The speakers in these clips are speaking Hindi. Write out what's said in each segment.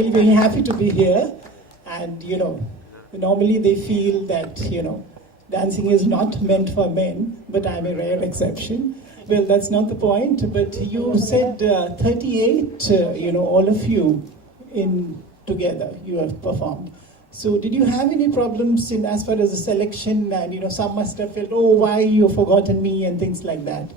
really very happy to be here. And, normally they feel that, dancing is not meant for men, but I'm a rare exception. Well, that's not the point, but you said 38, all of you in together, you have performed. So did you have any problems in as far as the selection and, some must have felt, oh, why you've forgotten me and things like that?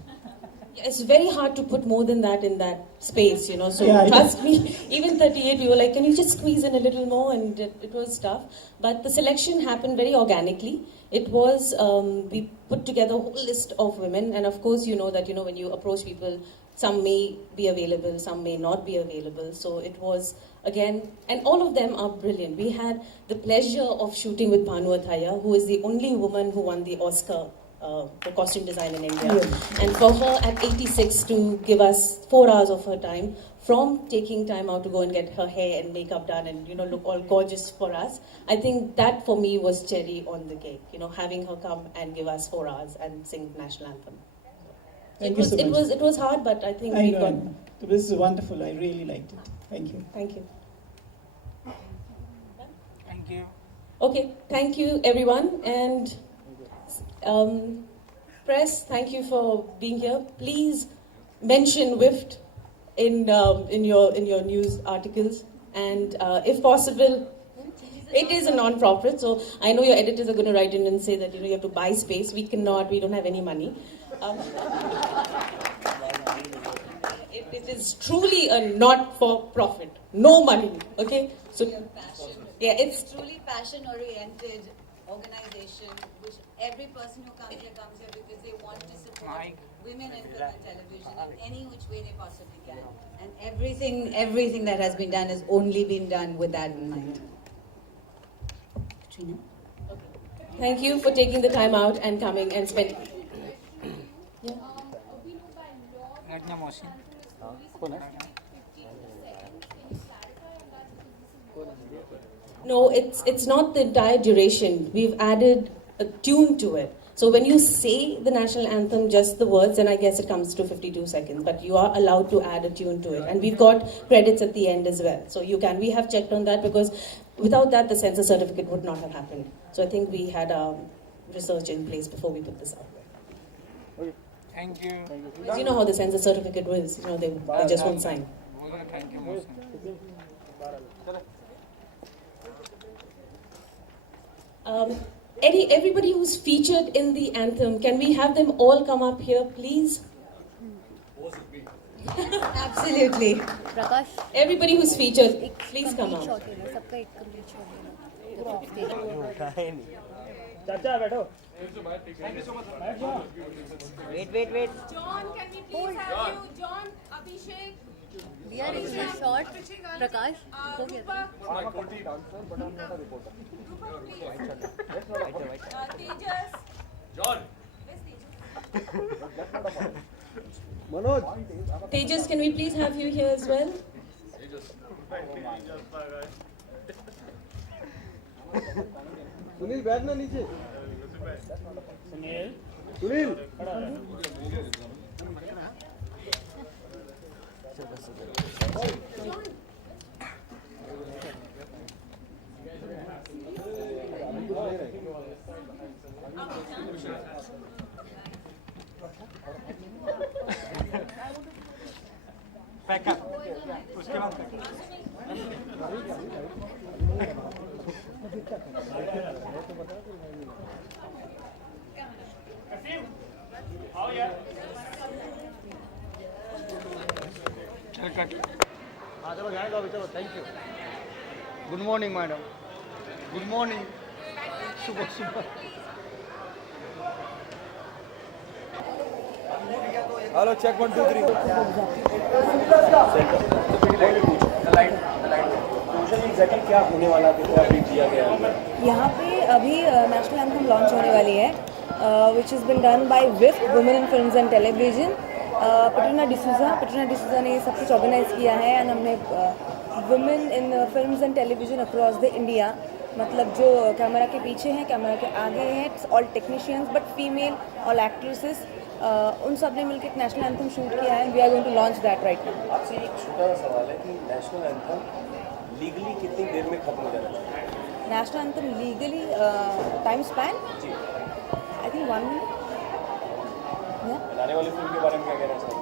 It's very hard to put more than that in that space, so Yeah, trust me, even 38 we were like, can you just squeeze in a little more, and it was tough. But the selection happened very organically. It was, we put together a whole list of women, and of course you know that, when you approach people, some may be available, some may not be available. So it was, again, and all of them are brilliant. We had the pleasure of shooting with Bhanu Athaya, who is the only woman who won the Oscar for costume design in India. Yes. And for her at 86 to give us 4 hours of her time, from taking time out to go and get her hair and makeup done and, look all gorgeous for us, I think that for me was cherry on the cake, having her come and give us 4 hours and sing national anthem. Thank you so much. It was hard, but I think I we know. got... This is wonderful. I really liked it. Thank you. Thank you. Thank you. Okay, thank you everyone, and press, thank you for being here. Please mention WIFT in your news articles, and if possible, it is a non-profit, so I know your editors are going to write in and say that you have to buy space. We cannot. We don't have any money. It is truly a not-for-profit. No money. Okay. So yeah, it's truly passion-oriented organization, which every person who comes here because they want to support women in film and television in any which way they possibly can. And everything that has been done has only been done with that in mind. Katrina? Thank you for taking the time out and coming and spending. Yeah. No, it's not the entire duration. We've added a tune to it. So when you say the national anthem, just the words, then I guess it comes to 52 seconds. But you are allowed to add a tune to it. And we've got credits at the end as well. So you can. We have checked on that because without that, the censor certificate would not have happened. So I think we had research in place before we put this out. Thank you. Because you know how the censor certificate was. They just won't sign. Thank you. Everybody who's featured in the anthem, can we have them all come up here, please? Absolutely. Prakash, Everybody who's featured, please come up. सबका एक complete shot है ना. चाचा बैठो. Wait. John, can we please have you? John, Abhishek. We are in the shot. Prakash, go get Rupak, I'm a Koti dancer, but I'm not a reporter. Rupak, please. Tejas. John. Where's Tejas? That's not a problem. Manoj. Tejas, can we please have you here as well? Sunil बैठ ना नीचे. सुनील. Backup. उसके बाद चलो जाएगा अभी चलो. Thank you. Good morning madam. Good morning. सुबह. Hello check 1 2 3. क्या होने वाला किया गया यहाँ पे अभी नेशनल एंथम लॉन्च होने वाली है, which is been done by विफ्ट women in films and television. Petrina D'Souza ने सब कुछ ऑर्गेनाइज किया है, एंड हमने women in films and television across the India, मतलब जो कैमरा के पीछे हैं, कैमरा के आगे हैं, all technicians but female, all actresses, उन सब ने मिलकर एक नेशनल एंथम शूट किया है. We are going to launch that right now. आपसे एक छोटा सा सवाल है कि नेशनल एंथम लीगली कितनी देर में खत्म हो जाना चाहिए? National anthem legally time span जी, आई थिंक 1 minute. आने वाली फिल्म के बारे में क्या कहना चाहिए?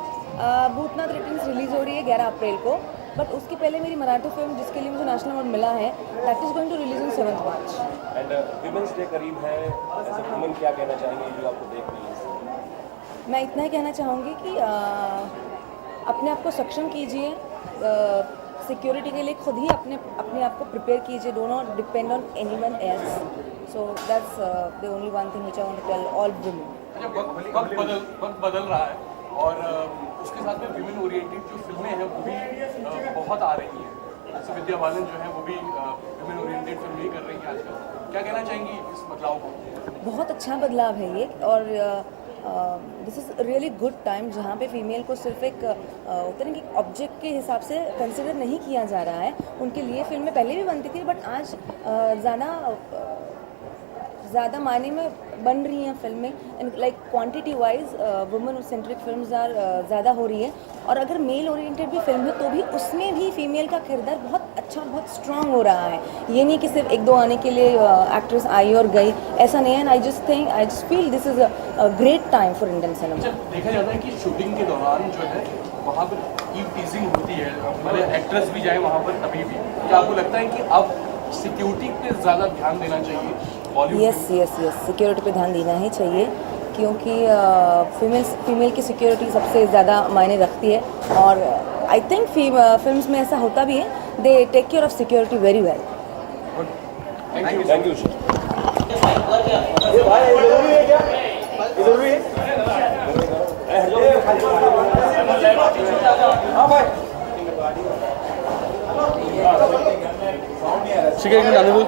भूतनाथ रिटर्न्स रिलीज हो रही है 11 अप्रैल को, बट उसके पहले मेरी मराठी फिल्म जिसके लिए मुझे नेशनल अवार्ड मिला है that is going to release on 7th March. And women's day करीब है, एज अ वुमन क्या कहना चाहेंगे जो आपको देख रही है? मैं इतना ही कहना चाहूँगी कि अपने आप को सक्षम कीजिए, सिक्योरिटी के लिए खुद ही अपने आप को प्रिपेयर कीजिए, do not depend on anyone else. So that's the only one thing which I want to tell all women. वक्त बदल रहा है और उसके साथ में विमेन ओरिएंटेड जो फिल्में हैं वो भी बहुत आ रही हैं. जैसे विद्या बालन जो है वो भी विमेन ओरिएंटेड फिल्में ही कर रही हैं आजकल. क्या कहना चाहेंगी इस बदलाव को? बहुत अच्छा बदलाव है ये, और this is really good time जहाँ पे फीमेल को सिर्फ एक होता है कि ऑब्जेक्ट के हिसाब से कंसिडर नहीं किया जा रहा है. उनके लिए फिल्में पहले भी बनती थी, बट आज ज़्यादा मायने में बन रही हैं फिल्में, and like quantity wise women centric films are ज़्यादा हो रही है. और अगर मेल ओरिएंटेड भी फिल्म है तो भी उसमें भी फीमेल का किरदार बहुत अच्छा, बहुत स्ट्रांग हो रहा है. ये नहीं कि सिर्फ 1-2 आने के लिए एक्ट्रेस आई और गई, ऐसा नहीं है. And I just feel this is a great time for Indian cinema. देखा जाता है कि शूटिंग के दौरान जो है वहाँ पर ईव टीजिंग होती है, हमारे एक्ट्रेस भी जाए वहाँ पर तभी भी. क्या आपको लगता है कि अब सिक्योरिटी पे ज़्यादा ध्यान देना चाहिए? यस, सिक्योरिटी पे ध्यान देना ही चाहिए, क्योंकि फीमेल की सिक्योरिटी सबसे ज़्यादा मायने रखती है. और आई थिंक फिल्म्स में ऐसा होता भी है, they take care of security very well. Thank you. ठीक है, अनुभव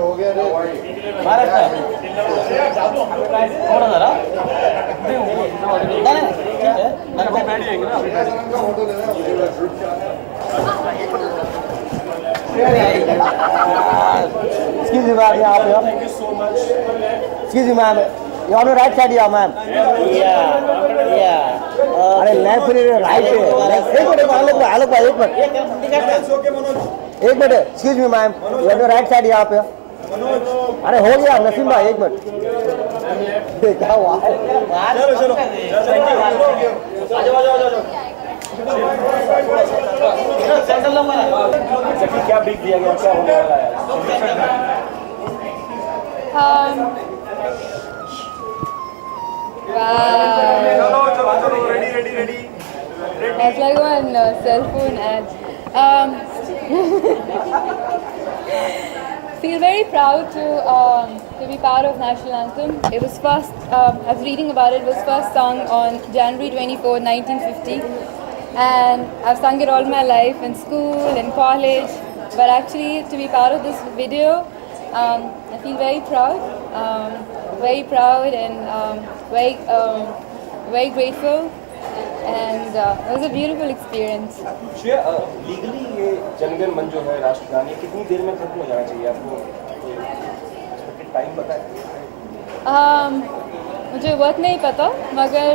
हो गया रे Excuse me, ma'am. Yeah, thank you so much. Excuse me, ma'am. You on the right side, yeah, ma'am. Yeah. अरे लेफ्ट पे राइट पे. एक मिनट आलोक भाई, एक minute. Excuse me, ma'am. You on the right side, यहाँ पे. अरे हो गया नसीम भाई, एक मिनट. क्या हुआ? चलो. आजो. क्या ब्रेक दिया गया, क्या होने वाला है? Ready. It's like one cell phone ad. Feel very proud to be part of National Anthem. It was first, I was reading about it, was first sung on January 24, 1950. And I've sung it all my life in school, in college. But actually, to be part of this video, I feel very proud and very grateful. And it was a beautiful experience. Shreya, legally ये जनगण मन जो है राष्ट्रगान, ये कितनी देर में खत्म हो जाना चाहिए? आपको टाइम पता है? मुझे वक्त नहीं पता, मगर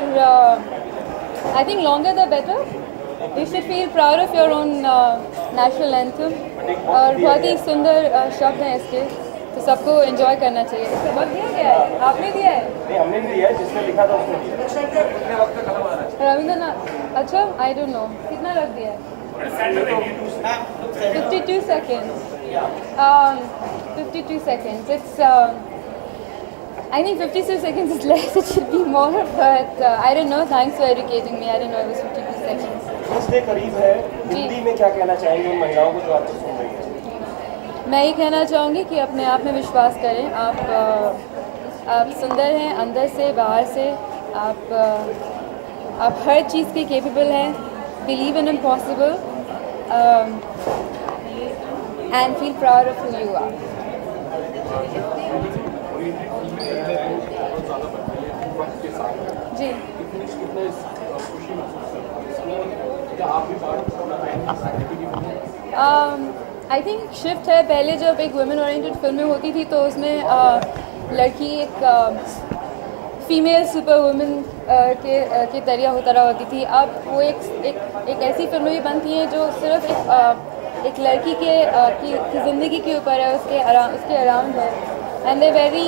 I think longer the better. You should feel proud of your own national anthem. और बहुत ही सुंदर शब्द हैं इसके, तो सबको एंजॉय करना चाहिए. इसका वक्त दिया गया है, आपने दिया है? नहीं, हमने नहीं दिया है, जिसने लिखा था उसने दिया. कितने वक्त तक खत्म हो रहा है? रविंद्रनाथ. अच्छा, आई डोंट नो कितना रख दिया है. 52 seconds. 52 seconds. It's I think 52 seconds is less. It should be more, but I don't know. Thanks for educating me. I didn't know it was 52 seconds. Women's Day करीब है. हिंदी में क्या कहना चाहेंगे उन महिलाओं को जो आपको सुन रही हैं? मैं ये कहना चाहूँगी कि अपने आप में विश्वास करें. आप सुंदर हैं अंदर से बाहर से. आप हर चीज़ के केपेबल हैं. Believe in impossible and feel proud of who you are. जी आई थिंक शिफ्ट है. पहले जब एक वुमेन ओरिएंटेड फिल्में होती थी तो उसमें लड़की एक फीमेल सुपर वुमेन के तरिया होता होती थी. अब वो एक ऐसी फिल्में भी बनती हैं जो सिर्फ एक लड़की की ज़िंदगी के ऊपर है, उसके अराउंड है. And they very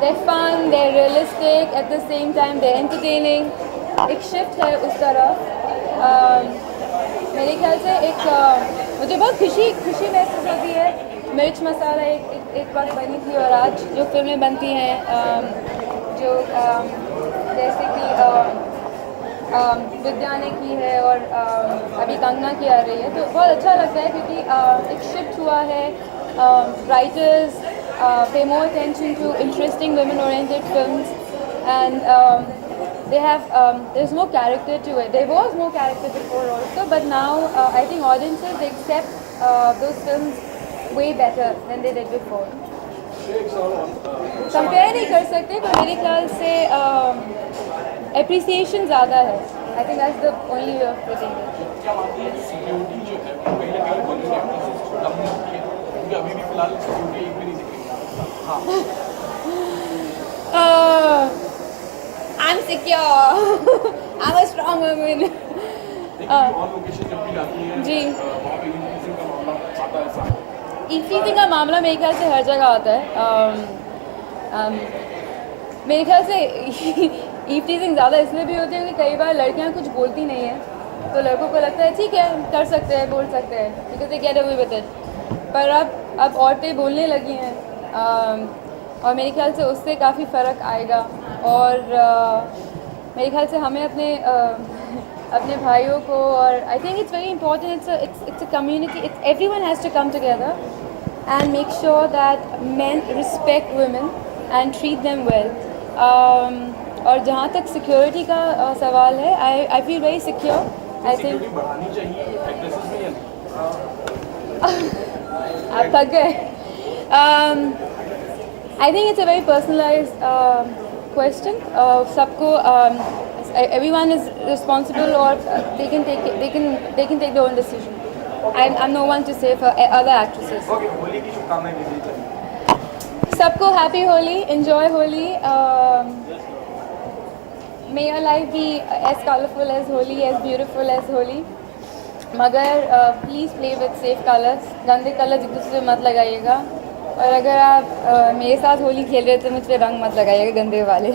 they're fun, they're realistic, at the same time they're entertaining. एक शिफ्ट है उस तरफ. मेरे ख्याल से मुझे बहुत खुशी महसूस होती है. मिर्च मसाला एक बार बनी थी और आज जो फिल्में बनती हैं जो जैसे कि विद्या ने की है और अभी कंगना की आ रही है, तो बहुत अच्छा लगता है क्योंकि एक शिफ्ट हुआ है. Writers pay more attention to interesting women-oriented films, and there's more character to it. There was more character before also, but now I think audiences accept those films way better than they did before. Compare नहीं कर सकते, पर मेरे ख्याल से appreciation ज़्यादा है. I think that's the only way of putting it. अभी भी फिलहाल सिक्योरिटी एक भी नहीं दिख रही. I'm secure. I'm a strong woman. On location जब भी जाती है जी. वहाँ पे इनक्रीजिंग का मामला आता है साथ. इंक्रीजिंग का मामला मेरे ख्याल से हर जगह आता है. मेरे ख्याल से ईवटीजिंग ज़्यादा इसलिए भी होती है क्योंकि कई बार लड़कियाँ कुछ बोलती नहीं हैं, तो लड़कों को लगता है ठीक है कर सकते हैं, बोल सकते हैं, because they get away with it. पर अब औरतें बोलने लगी हैं और मेरे ख्याल से उससे काफ़ी फ़र्क आएगा. और मेरे ख्याल से हमें अपने भाइयों को, और I think it's very important, it's a community, everyone has to come together and make sure that men respect women and treat them well. और जहाँ तक सिक्योरिटी का सवाल है, I feel very secure. I think बढ़ानी चाहिए एक्ट्रेसेस में या नहीं? आप थक गए. I think it's a very personalized question. सबको everyone is responsible, or they can take their own decision. I'm no one to say for other actresses. Okay, Holi की शुभकामनाएं दीजिए. सबको happy Holi, enjoy Holi. May your life be as colorful as Holi, as beautiful as Holi. मगर please play with safe colours. गंदे कलर्स एक दूसरे मत लगाइएगा. और अगर आप मेरे साथ होली खेल रहे तो मुझ पर रंग मत लगाइएगा गंदे वाले,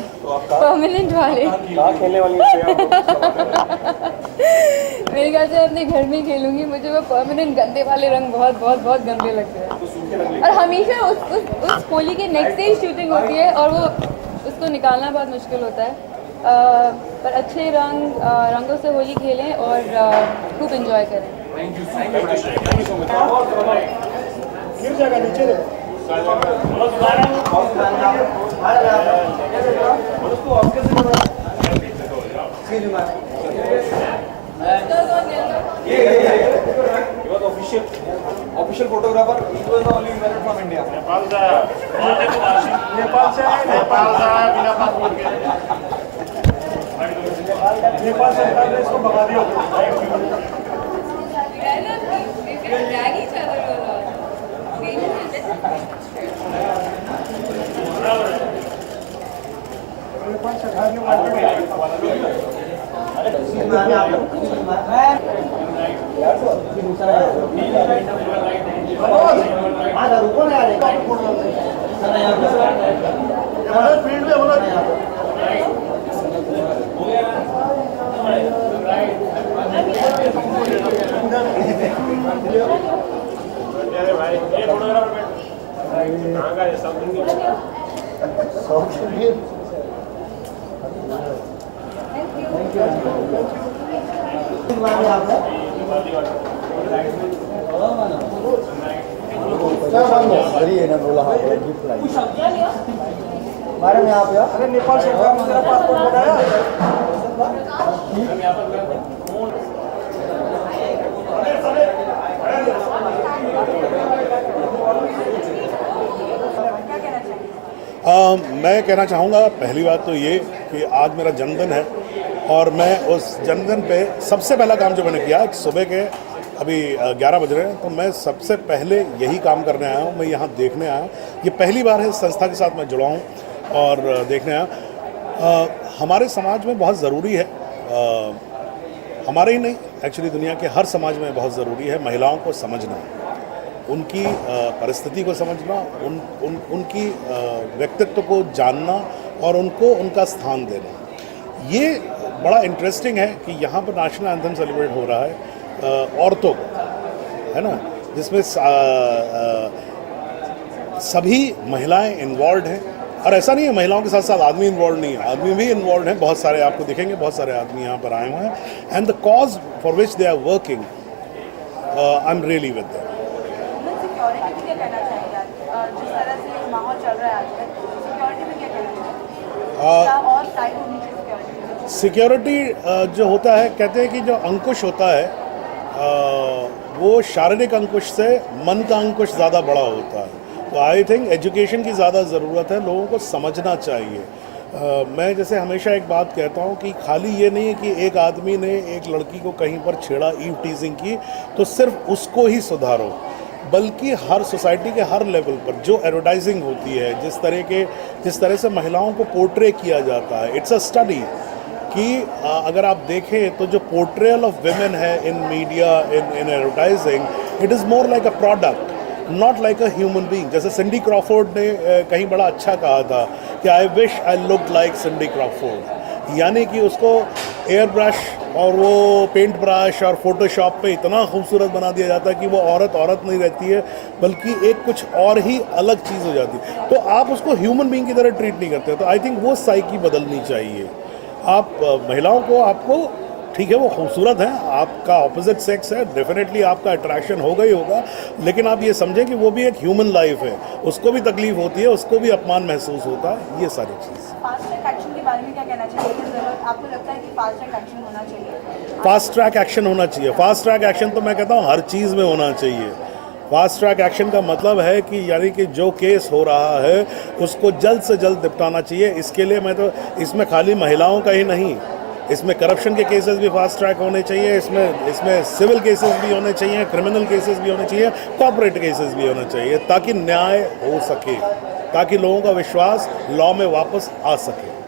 परमानेंट वाले. कहाँ खेलने वाली हैं मेरे ख्याल से अपने घर में खेलूंगी. मुझे वो परमानेंट गंदे वाले रंग बहुत बहुत बहुत गंदे लगते हैं. और हमेशा उस होली के नेक्स्ट डे शूटिंग होती है और वो उसको निकालना बहुत मुश्किल होता है. पर अच्छे रंगों से होली खेलें और खूब एंजॉय करें. Thank you so much. गिर जाएगा नीचे. Official photographer. He was the only woman from India. Nepal से बिना पासपोर्ट के नेपाल सरकार ने इसको भगा दिया. नेपाल सरकार ने फील्ड में होना भाई. ये फोटोग्राफर कहाँ का है सब मैडम यहाँ पे. अरे नेपाल सरकार ने तेरा पासपोर्ट बनाया. मैं कहना चाहूँगा पहली बात तो ये कि आज मेरा जन्मदिन है और मैं उस जन्मदिन पे सबसे पहला काम जो मैंने किया सुबह के अभी 11 बज रहे हैं, तो मैं सबसे पहले यही काम करने आया हूँ। मैं यहाँ देखने आया हूँ, ये पहली बार है इस संस्था के साथ मैं जुड़ा हूँ और देखने आया। हमारे समाज में बहुत ज़रूरी है, हमारे ही नहीं एक्चुअली दुनिया के हर समाज में बहुत ज़रूरी है महिलाओं को समझना, उनकी परिस्थिति को समझना, उनकी व्यक्तित्व को जानना और उनको उनका स्थान देना। ये बड़ा इंटरेस्टिंग है कि यहाँ पर नेशनल एंथम सेलिब्रेट हो रहा है औरतों को, है ना, जिसमें सभी महिलाएं इन्वॉल्व हैं। और ऐसा नहीं है महिलाओं के साथ साथ आदमी इन्वॉल्व नहीं है, आदमी भी इन्वॉल्व हैं, बहुत सारे आपको दिखेंगे, बहुत सारे आदमी यहाँ पर आए हुए हैं। And the cause for which they are working, I am really with them. Security जो होता है, कहते हैं कि जो अंकुश होता है वो शारीरिक अंकुश से मन का अंकुश ज़्यादा बड़ा होता है। तो आई थिंक एजुकेशन की ज़्यादा ज़रूरत है, लोगों को समझना चाहिए। मैं जैसे हमेशा एक बात कहता हूँ कि खाली ये नहीं है कि एक आदमी ने एक लड़की को कहीं पर छेड़ा, ईव टीजिंग की, तो सिर्फ उसको ही सुधारो, बल्कि हर सोसाइटी के हर लेवल पर जो एडवर्टाइजिंग होती है, जिस तरह से महिलाओं को पोर्ट्रे किया जाता है, इट्स अ स्टडी कि अगर आप देखें तो जो पोर्ट्रेयल ऑफ विमेन है in media, in advertising, it is more like a product, not like a human being. जैसे सिंडी क्रॉफोर्ड ने कहीं बड़ा अच्छा कहा था कि I wish I look like Cindy Crawford, यानी कि उसको एयर ब्रश और वो पेंट ब्रश और फोटोशॉप पे इतना खूबसूरत बना दिया जाता है कि वो औरत नहीं रहती है, बल्कि एक कुछ और ही अलग चीज़ हो जाती है। तो आप उसको ह्यूमन बीइंग की तरह ट्रीट नहीं करते। तो आई थिंक वो साइकी बदलनी चाहिए। आप महिलाओं को, आपको ठीक है वो खूबसूरत हैं, आपका ऑपोजिट सेक्स है, डेफिनेटली आपका अट्रैक्शन होगा ही होगा, लेकिन आप ये समझें कि वो भी एक ह्यूमन लाइफ है, उसको भी तकलीफ होती है, उसको भी अपमान महसूस होता है, ये सारी चीज़। फास्ट ट्रैक एक्शन के बारे में क्या कहना चाहिए? आपको लगता है कि फास्ट ट्रैक एक्शन होना चाहिए? फास्ट ट्रैक एक्शन होना चाहिए। फास्ट ट्रैक एक्शन तो मैं कहता हूँ हर चीज़ में होना चाहिए। फास्ट ट्रैक एक्शन का मतलब है कि यानी कि जो केस हो रहा है उसको जल्द से जल्द निपटाना चाहिए। इसके लिए मैं तो इसमें खाली महिलाओं का ही नहीं, इसमें करप्शन के केसेस भी फास्ट ट्रैक होने चाहिए, इसमें सिविल केसेस भी होने चाहिए, क्रिमिनल केसेस भी होने चाहिए, कॉर्पोरेट केसेस भी होने चाहिए, ताकि न्याय हो सके, ताकि लोगों का विश्वास लॉ में वापस आ सके।